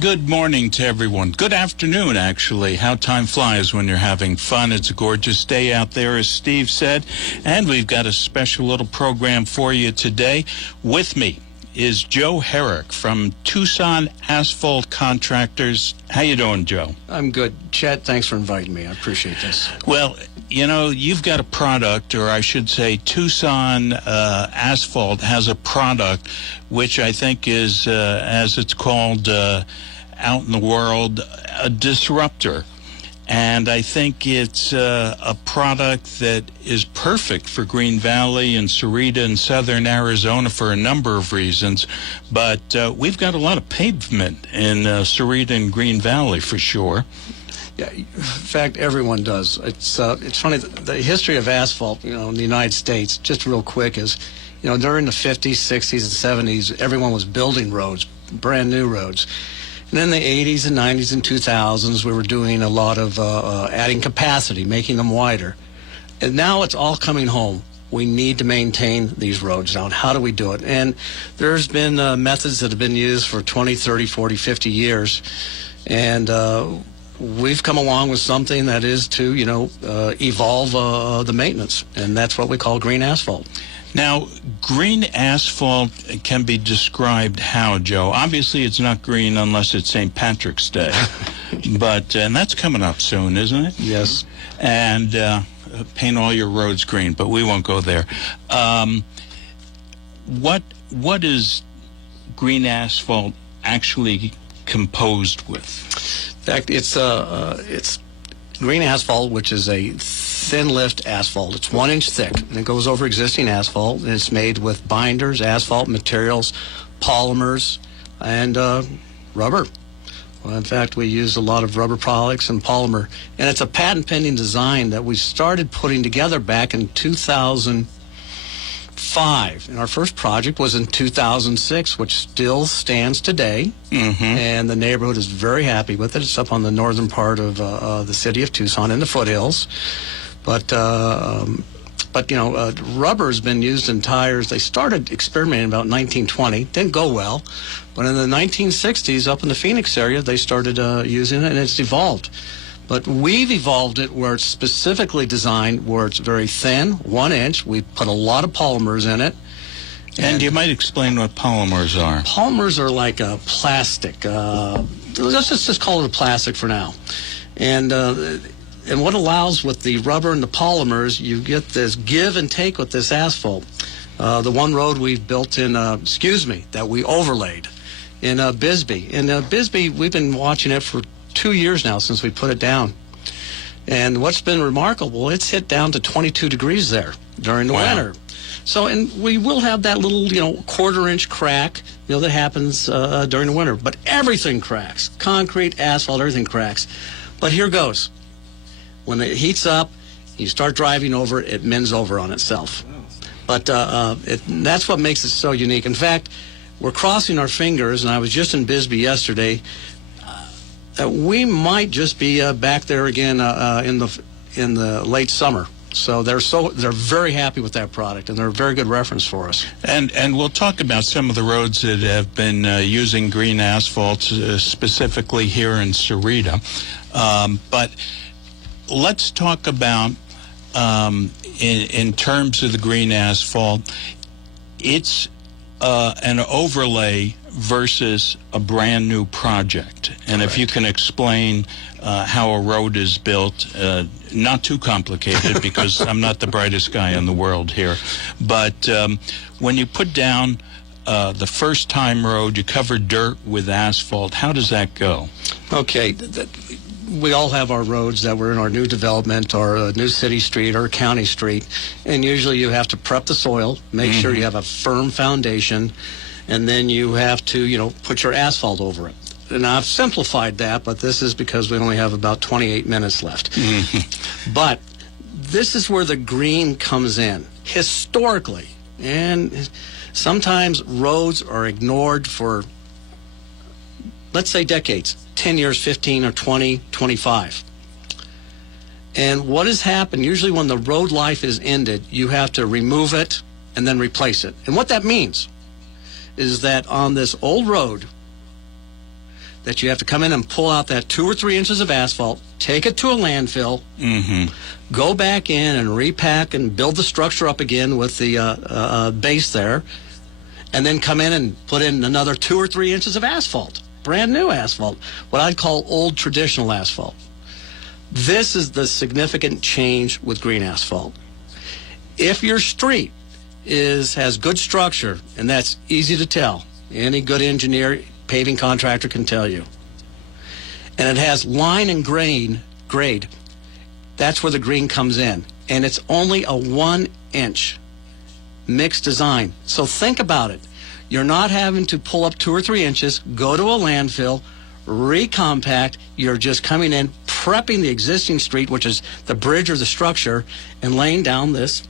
And good morning to everyone. Good afternoon, actually. How time flies when you're having fun. It's a gorgeous day out there, as Steve said. And we've got a special little program for you today. With me is Joe Herrick from Tucson Asphalt Contractors. How you doing, Joe? I'm good. Chet, thanks for inviting me. I appreciate this. Well, you know, you've got a product, or I should say Tucson Asphalt has a product which I think is, as it's called out in the world, a disruptor. And I think it's a product that is perfect for Green Valley and Sarita and southern Arizona for a number of reasons. But we've got a lot of pavement in Sarita and Green Valley for sure. Yeah, in fact, everyone does. It's funny, the history of asphalt, you know, in the United States, just real quick, is, you know, during the 50s, 60s, and 70s, everyone was building roads, brand new roads. And in the 80s and 90s and 2000s, we were doing a lot of adding capacity, making them wider. And now it's all coming home. We need to maintain these roads now. How do we do it? And there's been methods that have been used for 20, 30, 40, 50 years. And we've come along with something that is to, you know, evolve the maintenance. And that's what we call green asphalt. Now, green asphalt can be described how, Joe? Obviously, it's not green unless it's St. Patrick's Day. But, and that's coming up soon, isn't it? Yes. And paint all your roads green, but we won't go there. What is green asphalt actually composed with? In fact, it's green asphalt, which is a thin lift asphalt. It's 1 inch thick, and it goes over existing asphalt. And it's made with binders, asphalt materials, polymers, and rubber. Well, in fact, we use a lot of rubber products and polymer. And it's a patent-pending design that we started putting together back in 2005. And our first project was in 2006, which still stands today. Mm-hmm. And the neighborhood is very happy with it. It's up on the northern part of the city of Tucson in the foothills. But you know, rubber has been used in tires. They started experimenting about 1920. Didn't go well. But in the 1960s, up in the Phoenix area, they started using it, and it's evolved. But we've evolved it where it's specifically designed, where it's very thin, 1 inch. We put a lot of polymers in it. And you might explain what polymers are. Polymers are like a plastic. Let's just call it a plastic for now. And what allows with the rubber and the polymers, you get this give and take with this asphalt. The one road we've built in, that we overlaid in Bisbee. In Bisbee, we've been watching it for 2 years now since we put it down. And what's been remarkable, it's hit down to 22 degrees there during the winter. So, and we will have that little, you know, 1/4 inch crack, you know, that happens during the winter. But everything cracks. Concrete, asphalt, everything cracks. But here goes. When it heats up, you start driving over it, it mends over on itself. But that's what makes it so unique. In fact, we're crossing our fingers, and I was just in Bisbee yesterday, that we might just be back there again in the late summer. So they're very happy with that product, and they're a very good reference for us. And we'll talk about some of the roads that have been using green asphalt, specifically here in Sarita. But let's talk about, in terms of the green asphalt, it's an overlay versus a brand new project. And Correct. If you can explain how a road is built, not too complicated because I'm not the brightest guy in the world here, but when you put down the first time road, you cover dirt with asphalt, how does that go? Okay. We all have our roads that were in our new development or a new city street or a county street, and usually you have to prep the soil, make sure you have a firm foundation, and then you have to, you know, put your asphalt over it. And I've simplified that, but this is because we only have about 28 minutes left. But this is where the green comes in, historically. And sometimes roads are ignored for, let's say, decades. 10 years, 15 or 20, 25. And what has happened, usually when the road life is ended, you have to remove it and then replace it. And what that means is that on this old road, that you have to come in and pull out that 2 or 3 inches of asphalt, take it to a landfill, go back in and repack and build the structure up again with the base there, and then come in and put in another 2 or 3 inches of asphalt, brand new asphalt, what I'd call old traditional asphalt. This is the significant change with green asphalt. If your street has good structure, and that's easy to tell, any good engineer, paving contractor can tell you, and it has line and grade, that's where the green comes in. And it's only a 1 inch mixed design. So think about it. You're not having to pull up 2 or 3 inches, go to a landfill, recompact. You're just coming in, prepping the existing street, which is the bridge or the structure, and laying down this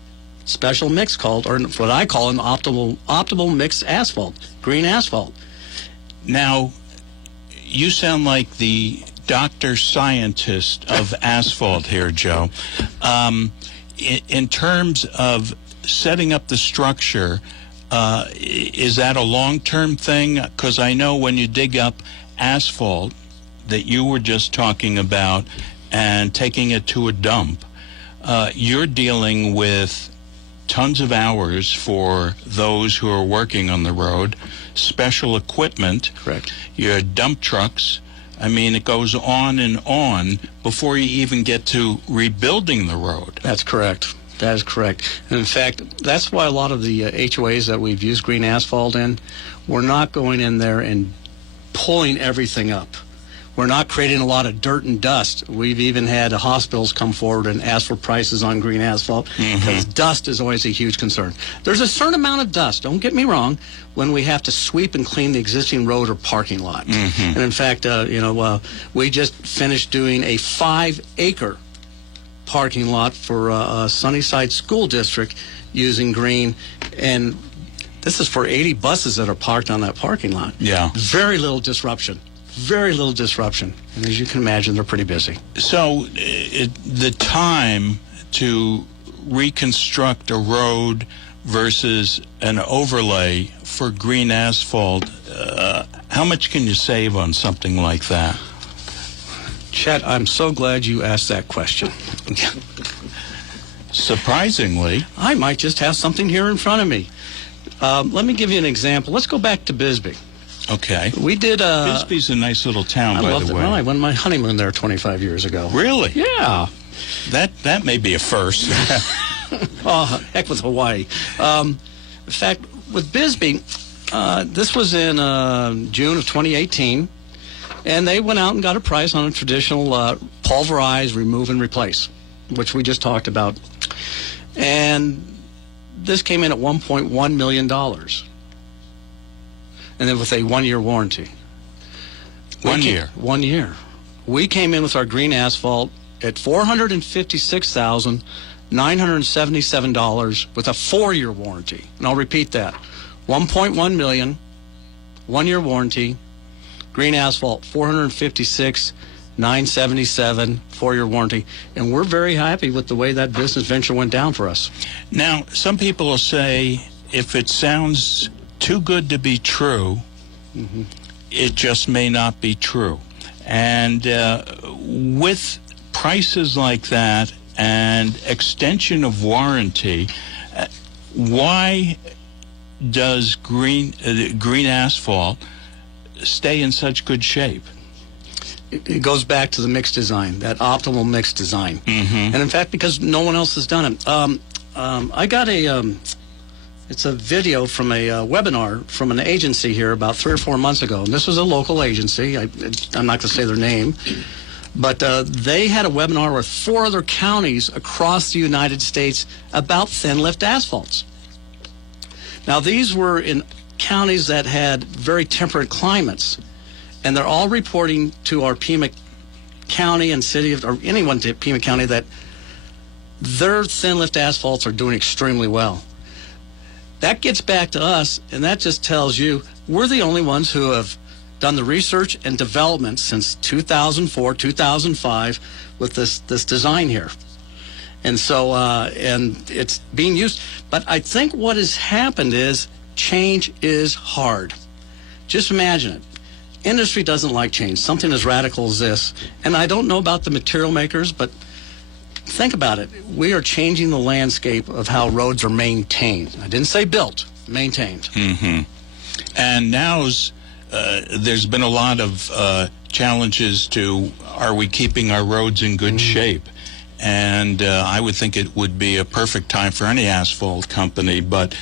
special mix called, or what I call an optimal mixed asphalt, green asphalt. Now, you sound like the Dr. Scientist of asphalt here, Joe. In terms of setting up the structure, is that a long-term thing? Because I know when you dig up asphalt that you were just talking about and taking it to a dump, you're dealing with tons of hours for those who are working on the road, special equipment. Correct. Your dump trucks. I mean, it goes on and on before you even get to rebuilding the road. That's correct. That is correct. And in fact, that's why a lot of the HOAs that we've used green asphalt in, we're not going in there and pulling everything up. We're not creating a lot of dirt and dust. We've even had hospitals come forward and ask for prices on green asphalt because dust is always a huge concern. There's a certain amount of dust, don't get me wrong, when we have to sweep and clean the existing road or parking lot. And in fact, we just finished doing a 5-acre parking lot for Sunnyside School District using green, and this is for 80 buses that are parked on that parking lot. Yeah. Very little disruption. Very little disruption. And as you can imagine, they're pretty busy. So the time to reconstruct a road versus an overlay for green asphalt, how much can you save on something like that? Chet, I'm so glad you asked that question. Surprisingly. I might just have something here in front of me. Let me give you an example. Let's go back to Bisbee. Okay. We did... Bisbee's a nice little town, by the way. Well, I went on my honeymoon there 25 years ago. Really? Yeah. That may be a first. Oh, heck with Hawaii. In fact, with Bisbee, this was in June of 2018, and they went out and got a price on a traditional pulverize, remove, and replace, which we just talked about. And this came in at $1.1 million. And then with a 1-year warranty. 1 year? 1 year. We came in with our green asphalt at $456,977 with a 4-year warranty. And I'll repeat that. $1.1 million, 1-year warranty, green asphalt, $456,977, 4-year warranty. And we're very happy with the way that business venture went down for us. Now, some people will say if it sounds too good to be true, it just may not be true. And with prices like that and extension of warranty, why does green asphalt stay in such good shape? It goes back to the mix design, that optimal mix design. And in fact, because no one else has done it. I got it's a video from a webinar from an agency here about 3 or 4 months ago. And this was a local agency. I'm not going to say their name. But they had a webinar with 4 other counties across the United States about thin lift asphalts. Now, these were in counties that had very temperate climates. And they're all reporting to our Pima County and city, or anyone to Pima County, that their thin lift asphalts are doing extremely well. That gets back to us, and that just tells you we're the only ones who have done the research and development since 2004, 2005 with this design here. And so, and it's being used. But I think what has happened is change is hard. Just imagine it. industry doesn't like change, something as radical as this. And I don't know about the material makers, but think about it. We are changing the landscape of how roads are maintained. I didn't say built, maintained. Mm-hmm. And now's there's been a lot of challenges to, are we keeping our roads in good shape? And I would think it would be a perfect time for any asphalt company. But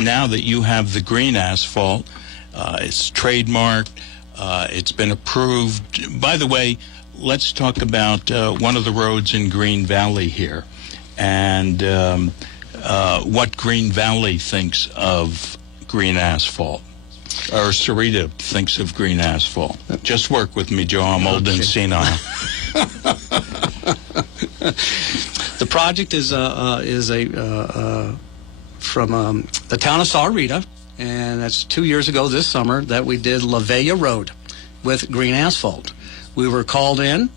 now that you have the Green Asphalt, it's trademarked, it's been approved. By the way, let's talk about one of the roads in Green Valley here, and what Green Valley thinks of Green Asphalt, or Sarita thinks of Green Asphalt. Just work with me, Joe. I'm old and senile. The project is from the town of Sarita, and that's 2 years ago this summer that we did La Vella Road with Green Asphalt. We were called in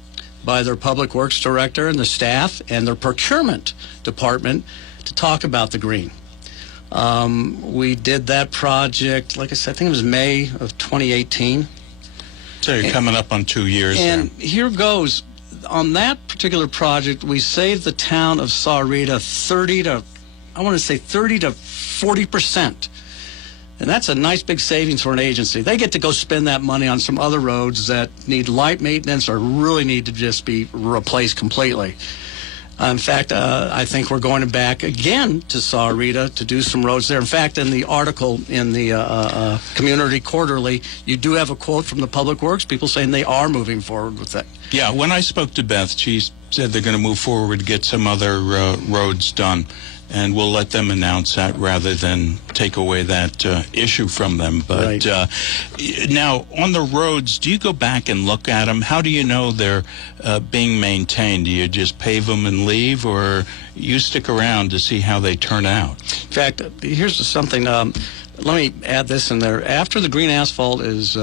by their public works director and the staff and their procurement department to talk about the green. We did that project, like I said, I think it was May of 2018. So you're coming up on 2 years. And there. here goes. On that particular project, we saved the town of Sarita 30 to 40%. And that's a nice big savings for an agency. They get to go spend that money on some other roads that need light maintenance or really need to just be replaced completely. In fact, I think we're going back again to Sarita to do some roads there. In fact, in the article in the Community Quarterly, you do have a quote from the Public Works, people saying they are moving forward with that. Yeah, when I spoke to Beth, she said they're going to move forward to get some other roads done. And we'll let them announce that rather than take away that issue from them. But right. Now, on the roads, do you go back and look at them? How do you know they're being maintained? Do you just pave them and leave, or you stick around to see how they turn out? In fact, here's something. Let me add this in there. After the Green Asphalt is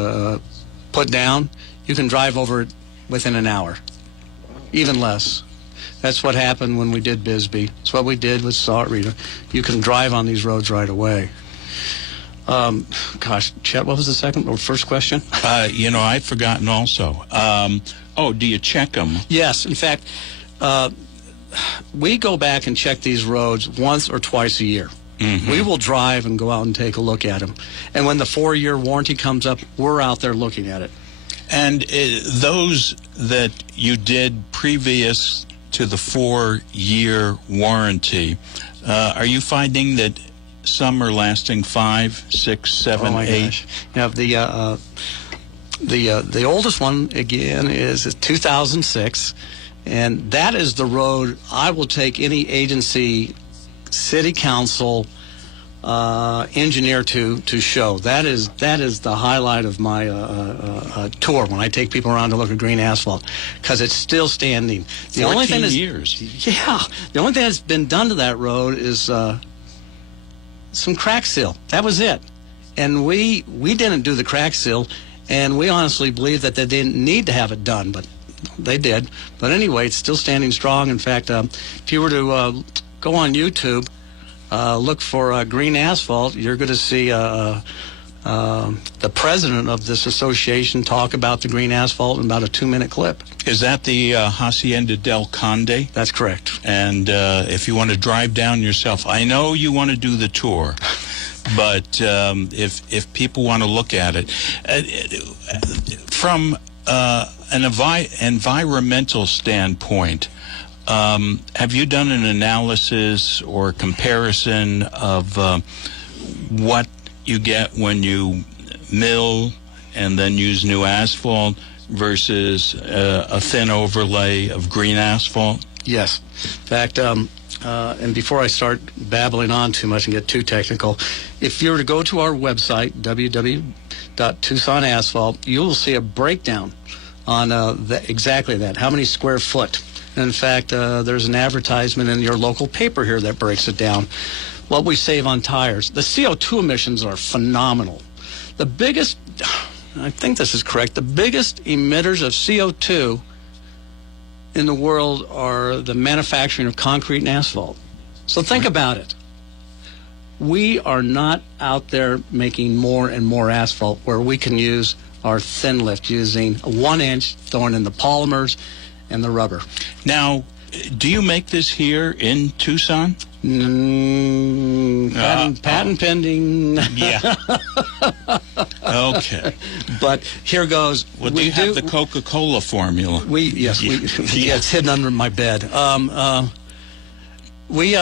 put down, you can drive over it within an hour, even less. That's what happened when we did Bisbee. It's what we did with Sarita. You can drive on these roads right away. Gosh, Chet, what was the second or first question? I've forgotten also. Do you check them? Yes. In fact, we go back and check these roads once or twice a year. Mm-hmm. We will drive and go out and take a look at them. And when the 4-year warranty comes up, we're out there looking at it. And those that you did previous to the 4-year warranty, are you finding that some are lasting 5, 6, 7, 8? Gosh. You have the oldest one again is 2006, and that is the road I will take any agency, city council, engineer to show. That is the highlight of my tour when I take people around to look at Green Asphalt, because it's still standing. The 14 only thing years. Yeah. The only thing that's been done to that road is some crack seal. That was it. And we didn't do the crack seal, and we honestly believe that they didn't need to have it done, but they did. But anyway, it's still standing strong. In fact, if you were to go on YouTube, look for Green Asphalt, you're going to see the president of this association talk about the Green Asphalt in about a 2-minute clip. Is that the Hacienda del Conde? That's correct. And if you want to drive down yourself, I know you want to do the tour, but if people want to look at it, from an environmental standpoint, have you done an analysis or comparison of what you get when you mill and then use new asphalt versus a thin overlay of green asphalt? Yes. In fact, and before I start babbling on too much and get too technical, if you were to go to our website, www.Tucson Asphalt, you will see a breakdown on exactly that, how many square foot. In fact, there's an advertisement in your local paper here that breaks it down. What we save on tires. The CO2 emissions are phenomenal. The biggest, I think this is correct, the biggest emitters of CO2 in the world are the manufacturing of concrete and asphalt. So think about it. We are not out there making more and more asphalt where we can use our thin lift using a 1 inch, throwing in the polymers and the rubber. Now, do you make this here in Tucson? Patent pending. Yeah. Okay. But here goes. Well, do you have the Coca-Cola formula? Yes, it's hidden under my bed. We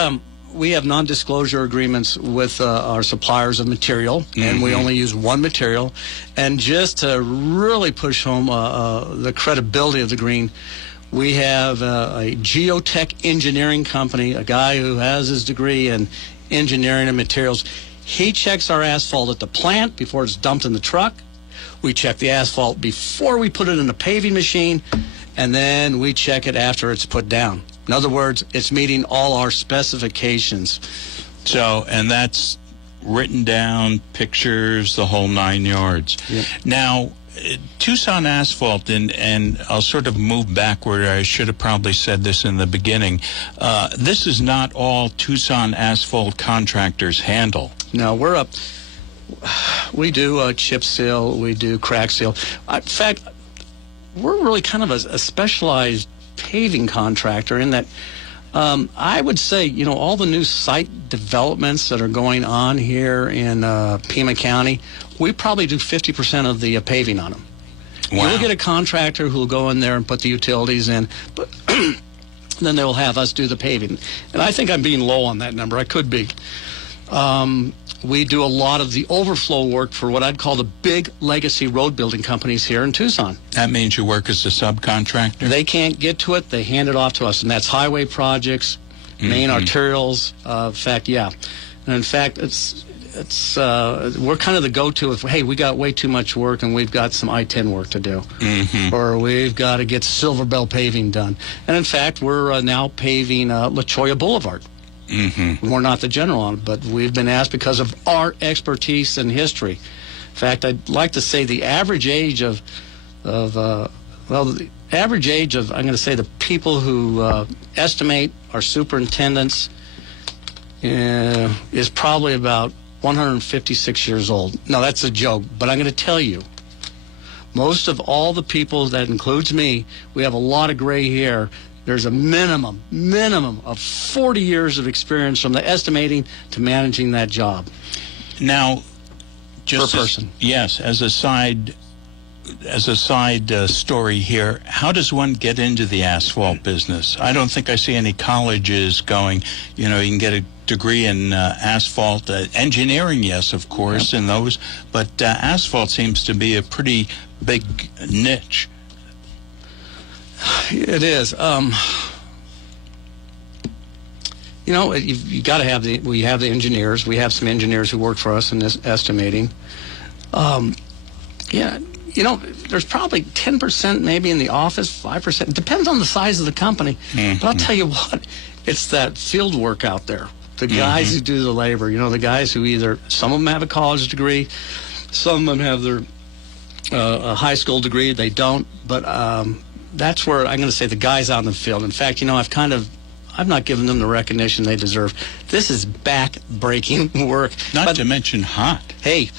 have non-disclosure agreements with our suppliers of material, and we only use one material. And just to really push home the credibility of the green, we have a geotech engineering company, a guy who has his degree in engineering and materials. He checks our asphalt at the plant before it's dumped in the truck. We check the asphalt before we put it in a paving machine, and then we check it after it's put down. In other words, it's meeting all our specifications. So, and that's written down, pictures, the whole 9 yards. Yep. Now, Tucson Asphalt, and I'll sort of move backward. I should have probably said this in the beginning. This is not all Tucson Asphalt contractors handle. No, we do chip seal, we do crack seal. In fact, we're really kind of a specialized paving contractor in that I would say, all the new site developments that are going on here in Pima County, we probably do 50% of the paving on them. Wow. You'll get a contractor who will go in there and put the utilities in, but then they will have us do the paving. And I think I'm being low on that number. I could be. We do a lot of the overflow work for what I'd call the big legacy road building companies here in Tucson. That means you work as a subcontractor? They can't get to it. They hand it off to us. And that's highway projects, main arterials. In fact, yeah. And in fact, we're kind of the go-to if, hey, we got way too much work and we've got some I-10 work to do. Or we've got to get Silver Bell paving done. And in fact, we're now paving La Cholla Boulevard. We're not the general on it, but we've been asked because of our expertise and history. In fact, I'd like to say the average age of I'm going to say the people who estimate our superintendents is probably about 156 years old. Now, that's a joke, but I'm going to tell you, most of all the people, that includes me, we have a lot of gray hair. There's a minimum of 40 years of experience from the estimating to managing that job. Now, just per person. Yes, as a side story here, how does one get into the asphalt business? I don't think I see any colleges going, you can get a degree in asphalt, engineering, yes, of course, in those, but asphalt seems to be a pretty big niche. It is. You got to have we have the engineers. We have some engineers who work for us in this estimating. There's probably 10% maybe in the office, 5%. It depends on the size of the company. But I'll tell you what, it's that field work out there. The guys who do the labor, the guys who some of them have a college degree, some of them have their a high school degree, they don't. But that's where I'm going to say the guys out in the field. In fact, I've not given them the recognition they deserve. This is back-breaking work. Not to mention hot. Hey,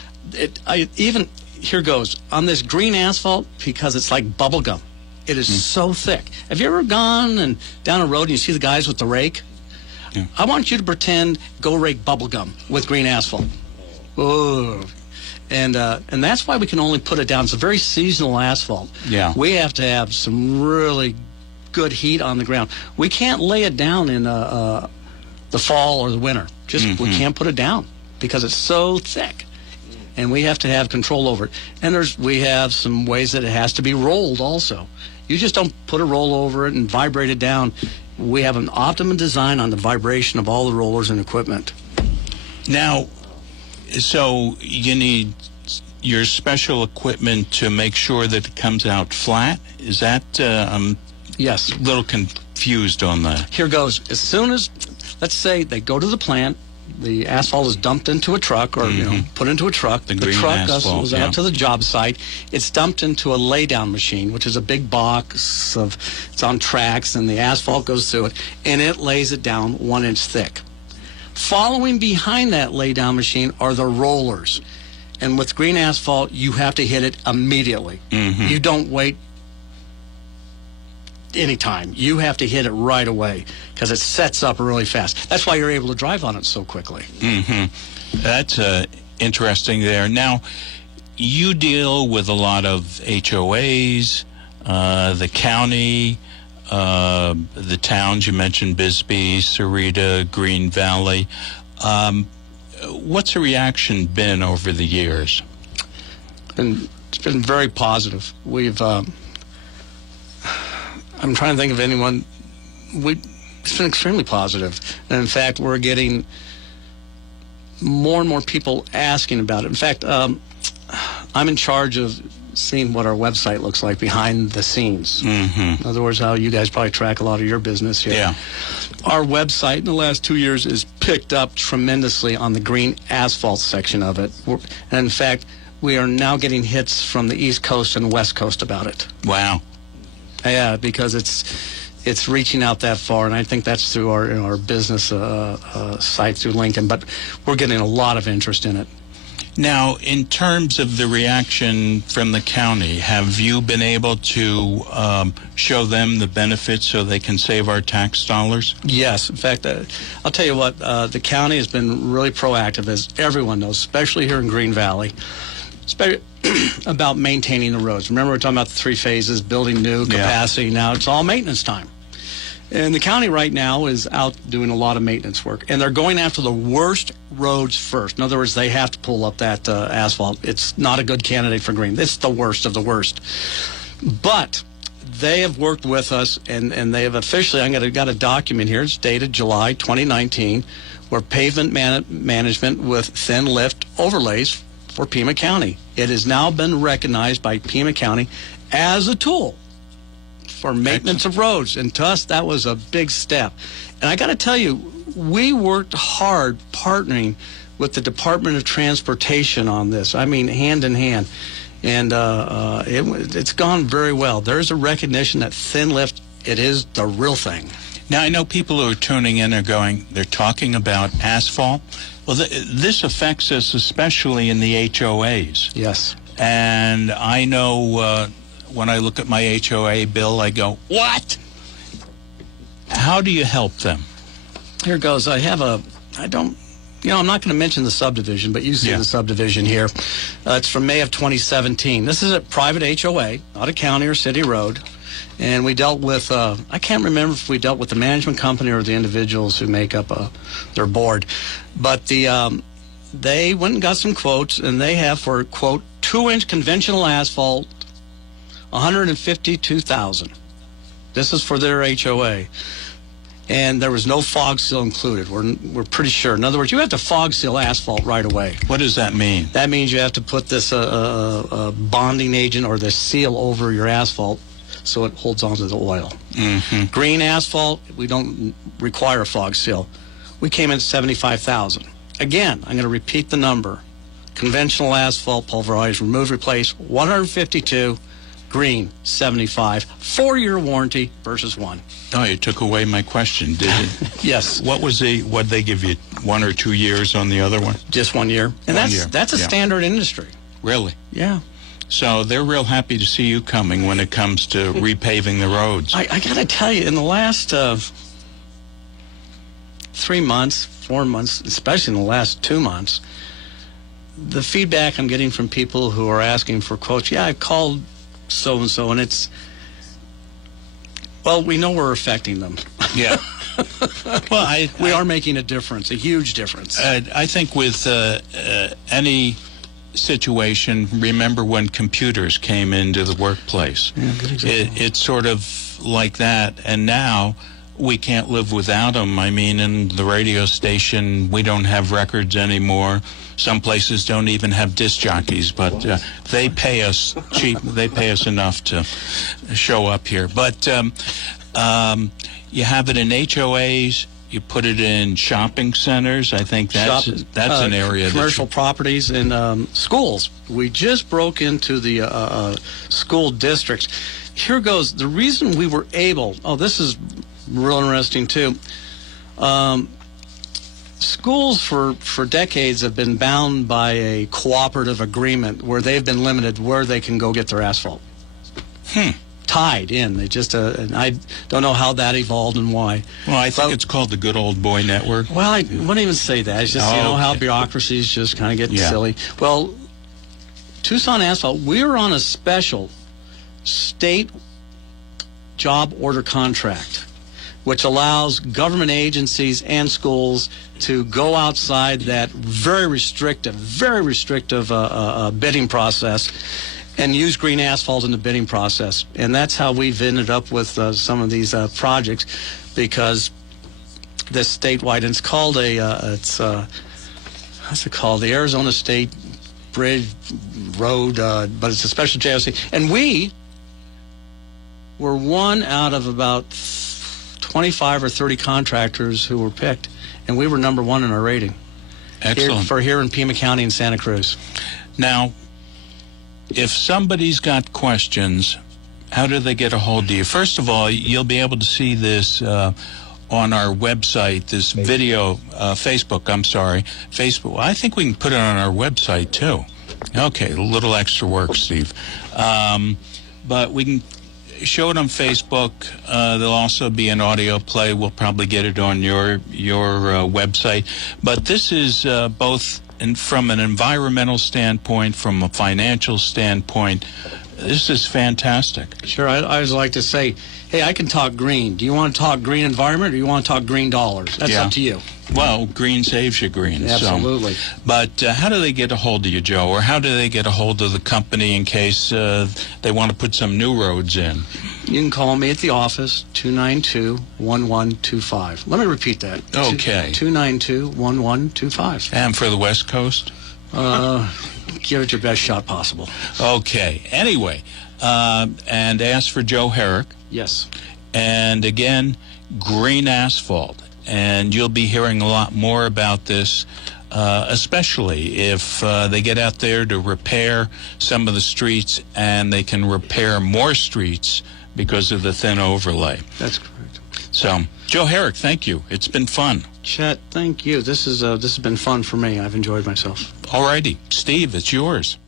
here goes. On this green asphalt, because it's like bubble gum. It is so thick. Have you ever gone down a road and you see the guys with the rake? Yeah. I want you to pretend go rake bubble gum with green asphalt. Oh. And that's why we can only put it down. It's a very seasonal asphalt. Yeah. We have to have some really good heat on the ground. We can't lay it down in the fall or the winter. We can't put it down because it's so thick. And we have to have control over it. And we have some ways that it has to be rolled also. You just don't put a roll over it and vibrate it down. We have an optimum design on the vibration of all the rollers and equipment. Now, so you need your special equipment to make sure that it comes out flat? Is that, yes. A little confused on that. Here goes. As soon as, let's say they go to the plant, the asphalt is dumped into a truck or, put into a truck. The truck goes out to the job site. It's dumped into a lay-down machine, which is a big box it's on tracks, and the asphalt goes through it, and it lays it down 1 inch thick. Following behind that lay-down machine are the rollers. And with green asphalt, you have to hit it immediately. You don't wait any time. You have to hit it right away because it sets up really fast. That's why you're able to drive on it so quickly. That's interesting there. Now, you deal with a lot of HOAs, the county, the towns. You mentioned Bisbee, Sarita, Green Valley. What's the reaction been over the years? It's been very positive. We've I'm trying to think of anyone. It's been extremely positive. And in fact, we're getting more and more people asking about it. In fact, I'm in charge of seeing what our website looks like behind the scenes. In other words, how you guys probably track a lot of your business here. Yeah. Our website in the last 2 years is picked up tremendously on the green asphalt section of it. And in fact, we are now getting hits from the East Coast and West Coast about it. Wow. Yeah, because it's reaching out that far, and I think that's through our business site through Lincoln. But we're getting a lot of interest in it. Now, in terms of the reaction from the county, have you been able to show them the benefits so they can save our tax dollars? Yes. In fact, I'll tell you what, the county has been really proactive, as everyone knows, especially here in Green Valley, about maintaining the roads. Remember, we're talking about the 3 phases, building new capacity. Now it's all maintenance time. And the county right now is out doing a lot of maintenance work. And they're going after the worst roads first. In other words, they have to pull up that asphalt. It's not a good candidate for green. It's the worst of the worst. But they have worked with us, and they have officially, got a document here. It's dated July 2019, where pavement management with thin lift overlays for Pima County. It has now been recognized by Pima County as a tool for maintenance of roads, and to us that was a big step. And I got to tell you, we worked hard partnering with the Department of Transportation on this. I mean, hand in hand, and it's gone very well. There's a recognition that thin lift, it is the real thing. Now, I know people who are tuning in are going, they're talking about asphalt. Well, this affects us especially in the HOAs. Yes. And I know when I look at my HOA bill, I go, what? How do you help them? Here goes. I'm not going to mention the subdivision, but you see the subdivision here. It's from May of 2017. This is a private HOA, not a county or city road. And we dealt with, I can't remember if we dealt with the management company or the individuals who make up their board. But they went and got some quotes, and they have for, quote, 2-inch conventional asphalt, $152,000. This is for their HOA. And there was no fog seal included. We're pretty sure. In other words, you have to fog seal asphalt right away. What does that mean? That means you have to put this bonding agent or this seal over your asphalt so it holds onto the oil. Green asphalt, we don't require a fog seal. We came in at $75,000. Again, I'm going to repeat the number. Conventional asphalt, pulverized, remove, replace, $152,000. Green, $75,000. 4-year warranty versus 1. Oh, you took away my question, did it? Yes. What'd they give you, 1 or 2 years on the other one? Just 1 year. And that's a standard industry. Really? Yeah. So they're real happy to see you coming when it comes to repaving the roads. I got to tell you, in the last 3 months, 4 months, especially in the last 2 months, the feedback I'm getting from people who are asking for quotes, I called so-and-so, and it's, well, we know we're affecting them. Yeah. Well, we are making a difference, a huge difference. I think with any situation, remember when computers came into the workplace. Yeah, good example. It's sort of like that, and now we can't live without them. I mean, in the radio station, we don't have records anymore. Some places don't even have disc jockeys, but they pay us cheap. They pay us enough to show up here. But you have it in HOAs. You put it in shopping centers. I think that's an area. Commercial properties and schools. We just broke into the school districts. Here goes. The reason we were able, this is real interesting too. schools for decades have been bound by a cooperative agreement where they've been limited where they can go get their asphalt. Tied in. They just, and I don't know how that evolved and why. Well, I think it's called the good old boy network. Well, I wouldn't even say that. It's just, how bureaucracies just kind of get silly. Well, Tucson Asphalt, we're on a special state job order contract, which allows government agencies and schools to go outside that very restrictive bidding process and use green asphalt in the bidding process. And that's how we've ended up with some of these projects, because this statewide, and it's called what's it called? The Arizona State Bridge Road, but it's a special JOC. And we were one out of about 25 or 30 contractors who were picked, and we were number one in our rating. Excellent. Here in Pima County and Santa Cruz. Now, if somebody's got questions, how do they get a hold of you? First of all, you'll be able to see this on our website, this video, Facebook, Facebook. Well, I think we can put it on our website, too. Okay, a little extra work, Steve. But we can show it on Facebook. There'll also be an audio play. We'll probably get it on your website. But this is both from an environmental standpoint, from a financial standpoint. This is fantastic. Sure. I always like to say, hey, I can talk green. Do you want to talk green environment, or do you want to talk green dollars? That's up to you. Well, green saves you green. Absolutely. So. But how do they get a hold of you, Joe? Or how do they get a hold of the company in case they want to put some new roads in? You can call me at the office, 292-1125. Let me repeat that. Okay. 292-1125. And for the West Coast? Give it your best shot possible. Okay. Anyway, and ask for Joe Herrick. Yes. And again, Green Asphalt. And you'll be hearing a lot more about this, especially if they get out there to repair some of the streets, and they can repair more streets because of the thin overlay. That's correct. So, Joe Herrick, thank you. It's been fun. Chet, thank you. This has been fun for me. I've enjoyed myself. All righty. Steve, it's yours.